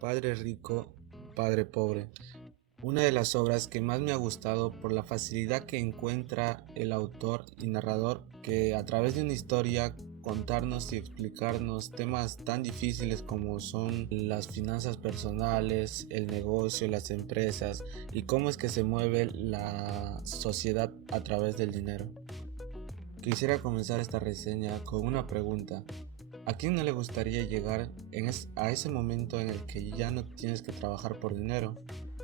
Padre rico, padre pobre. Una de las obras que más me ha gustado por la facilidad que encuentra el autor y narrador que a través de una historia contarnos y explicarnos temas tan difíciles como son las finanzas personales, el negocio, las empresas y cómo es que se mueve la sociedad a través del dinero. Quisiera comenzar esta reseña con una pregunta. ¿A quién no le gustaría llegar a ese momento en el que ya no tienes que trabajar por dinero,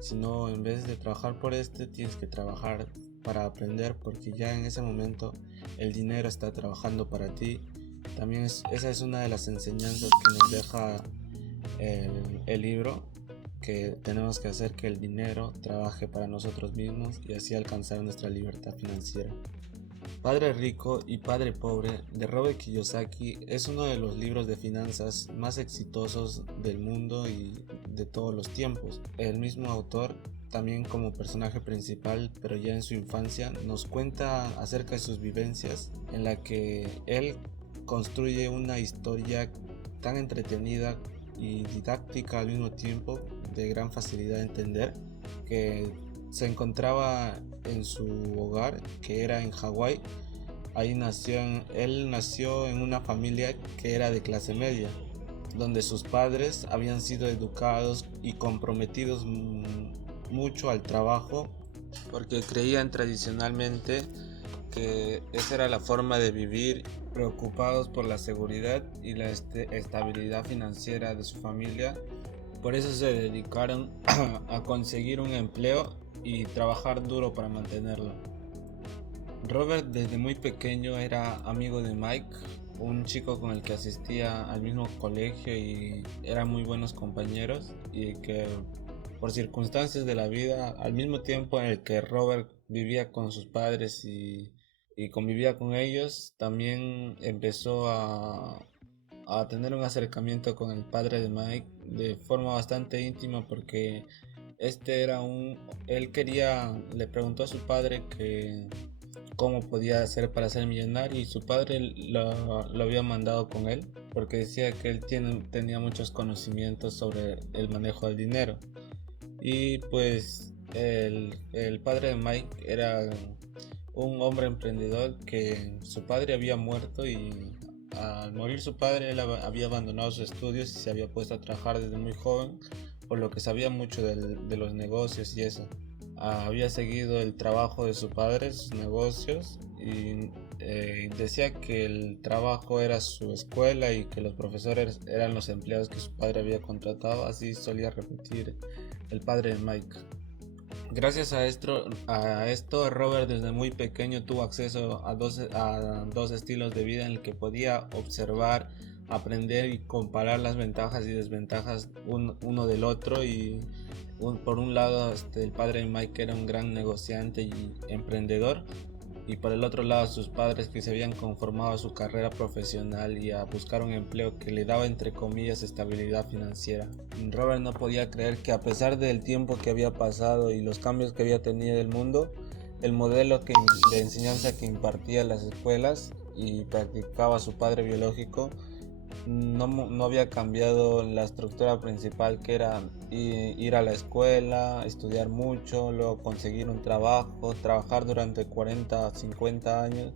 sino en vez de trabajar por tienes que trabajar para aprender porque ya en ese momento el dinero está trabajando para ti? También esa es una de las enseñanzas que nos deja el libro, que tenemos que hacer que el dinero trabaje para nosotros mismos y así alcanzar nuestra libertad financiera. Padre rico y padre pobre de Robert Kiyosaki es uno de los libros de finanzas más exitosos del mundo y de todos los tiempos. El mismo autor, también como personaje principal, pero ya en su infancia, nos cuenta acerca de sus vivencias en la que él construye una historia tan entretenida y didáctica al mismo tiempo, de gran facilidad de entender, que se encontraba en su hogar, que era en Hawái. Él nació en una familia que era de clase media, donde sus padres habían sido educados y comprometidos mucho al trabajo, porque creían tradicionalmente que esa era la forma de vivir, preocupados por la seguridad y la estabilidad financiera de su familia. Por eso se dedicaron a conseguir un empleo y trabajar duro para mantenerlo. Robert desde muy pequeño era amigo de Mike, un chico con el que asistía al mismo colegio y eran muy buenos compañeros, y que por circunstancias de la vida, al mismo tiempo en el que Robert vivía con sus padres y convivía con ellos, también empezó a tener un acercamiento con el padre de Mike de forma bastante íntima, porque este era le preguntó a su padre que cómo podía hacer para ser millonario, y su padre lo había mandado con él porque decía que él tenía muchos conocimientos sobre el manejo del dinero. Y pues el padre de Mike era un hombre emprendedor, que su padre había muerto, y al morir su padre él había abandonado sus estudios y se había puesto a trabajar desde muy joven, por lo que sabía mucho de los negocios y eso. Había seguido el trabajo de su padre, sus negocios, y decía que el trabajo era su escuela y que los profesores eran los empleados que su padre había contratado. Así solía repetir el padre de Mike. Gracias a esto, Robert desde muy pequeño tuvo acceso a dos estilos de vida en el que podía observar, aprender y comparar las ventajas y desventajas uno del otro. Y por un lado, el padre de Mike era un gran negociante y emprendedor, y por el otro lado sus padres, que se habían conformado a su carrera profesional y a buscar un empleo que le daba entre comillas estabilidad financiera. Robert no podía creer que, a pesar del tiempo que había pasado y los cambios que había tenido el mundo, el modelo de enseñanza que impartía las escuelas y practicaba su padre biológico no había cambiado la estructura principal, que era ir a la escuela, estudiar mucho, luego conseguir un trabajo, trabajar durante 40 50 años,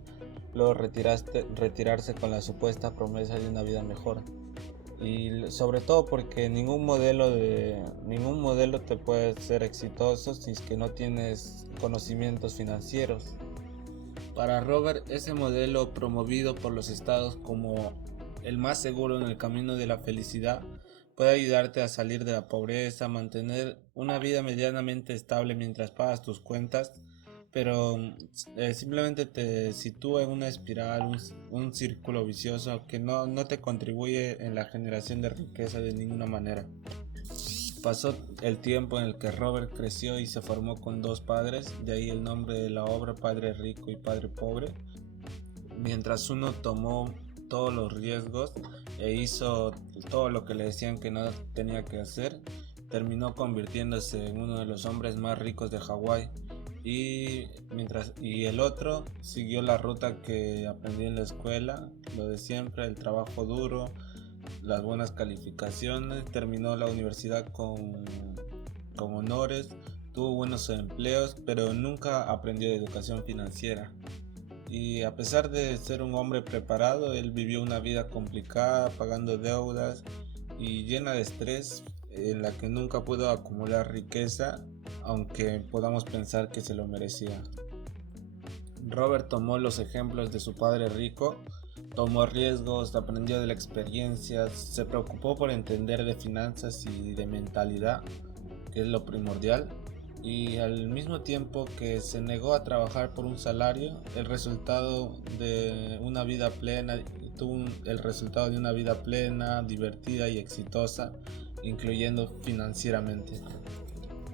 luego retirarse con la supuesta promesa de una vida mejor. Y sobre todo porque ningún modelo te puede ser exitoso si es que no tienes conocimientos financieros. Para Robert, ese modelo, promovido por los estados como el más seguro en el camino de la felicidad, puede ayudarte a salir de la pobreza, mantener una vida medianamente estable mientras pagas tus cuentas, pero simplemente te sitúa en una espiral, un círculo vicioso que no te contribuye en la generación de riqueza de ninguna manera. Pasó el tiempo en el que Robert creció y se formó con dos padres, de ahí el nombre de la obra, Padre Rico y Padre Pobre. Mientras uno tomó todos los riesgos e hizo todo lo que le decían que no tenía que hacer, terminó convirtiéndose en uno de los hombres más ricos de Hawái. Y el otro siguió la ruta que aprendí en la escuela, lo de siempre, el trabajo duro, las buenas calificaciones, terminó la universidad con honores, tuvo buenos empleos, pero nunca aprendió de educación financiera. Y a pesar de ser un hombre preparado, él vivió una vida complicada, pagando deudas y llena de estrés, en la que nunca pudo acumular riqueza, aunque podamos pensar que se lo merecía. Robert tomó los ejemplos de su padre rico, tomó riesgos, aprendió de la experiencia, se preocupó por entender de finanzas y de mentalidad, que es lo primordial, y al mismo tiempo que se negó a trabajar por un salario, el resultado de una vida plena, el resultado de una vida plena, divertida y exitosa, incluyendo financieramente.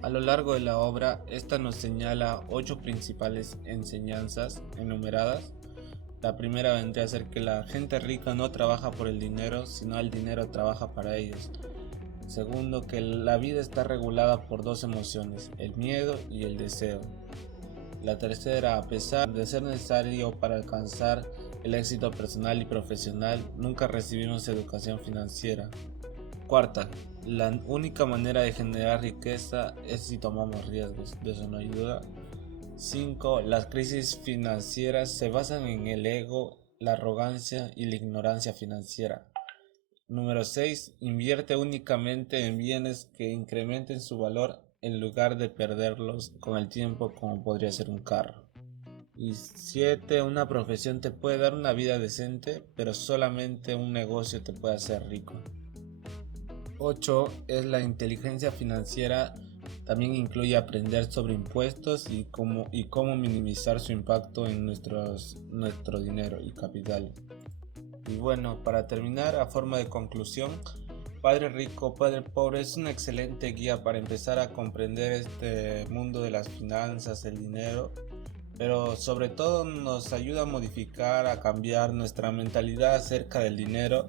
A lo largo de la obra, esta nos señala 8 principales enseñanzas enumeradas. La primera vendría a ser que la gente rica no trabaja por el dinero, sino el dinero trabaja para ellos. Segundo, que la vida está regulada por 2 emociones, el miedo y el deseo. La tercera, a pesar de ser necesario para alcanzar el éxito personal y profesional, nunca recibimos educación financiera. Cuarta, la única manera de generar riqueza es si tomamos riesgos, de eso no hay duda. 5. Las crisis financieras se basan en el ego, la arrogancia y la ignorancia financiera. Número 6. Invierte únicamente en bienes que incrementen su valor en lugar de perderlos con el tiempo, como podría ser un carro. Y 7. Una profesión te puede dar una vida decente, pero solamente un negocio te puede hacer rico. 8. Es la inteligencia financiera. También incluye aprender sobre impuestos y cómo minimizar su impacto en nuestro dinero y capital. Y bueno, para terminar, a forma de conclusión, Padre Rico, Padre Pobre es una excelente guía para empezar a comprender este mundo de las finanzas, el dinero, pero sobre todo nos ayuda a modificar, a cambiar nuestra mentalidad acerca del dinero,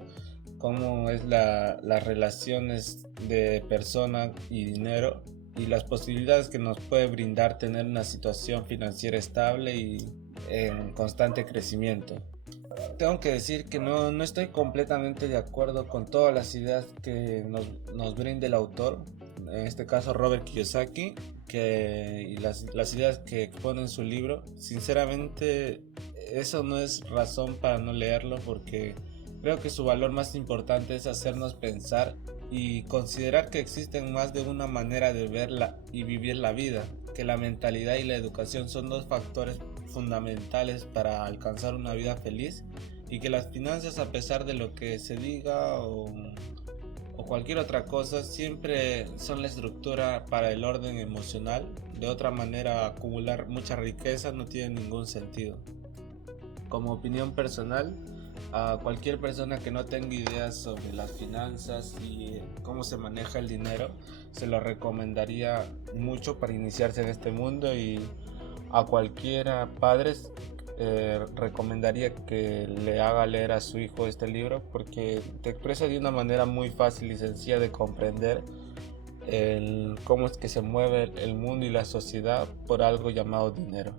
cómo es las relaciones de persona y dinero y las posibilidades que nos puede brindar tener una situación financiera estable y en constante crecimiento. Tengo que decir que no estoy completamente de acuerdo con todas las ideas que nos brinda el autor, en este caso Robert Kiyosaki, y las ideas que expone en su libro. Sinceramente, eso no es razón para no leerlo, porque creo que su valor más importante es hacernos pensar y considerar que existen más de una manera de verla y vivir la vida, que la mentalidad y la educación son 2 factores fundamentales para alcanzar una vida feliz, y que las finanzas, a pesar de lo que se diga o cualquier otra cosa, siempre son la estructura para el orden emocional. De otra manera, acumular mucha riqueza no tiene ningún sentido. Como opinión personal, a cualquier persona que no tenga ideas sobre las finanzas y cómo se maneja el dinero, se lo recomendaría mucho para iniciarse en este mundo, y a cualquiera padres recomendaría que le haga leer a su hijo este libro, porque te expresa de una manera muy fácil y sencilla de comprender cómo es que se mueve el mundo y la sociedad por algo llamado dinero.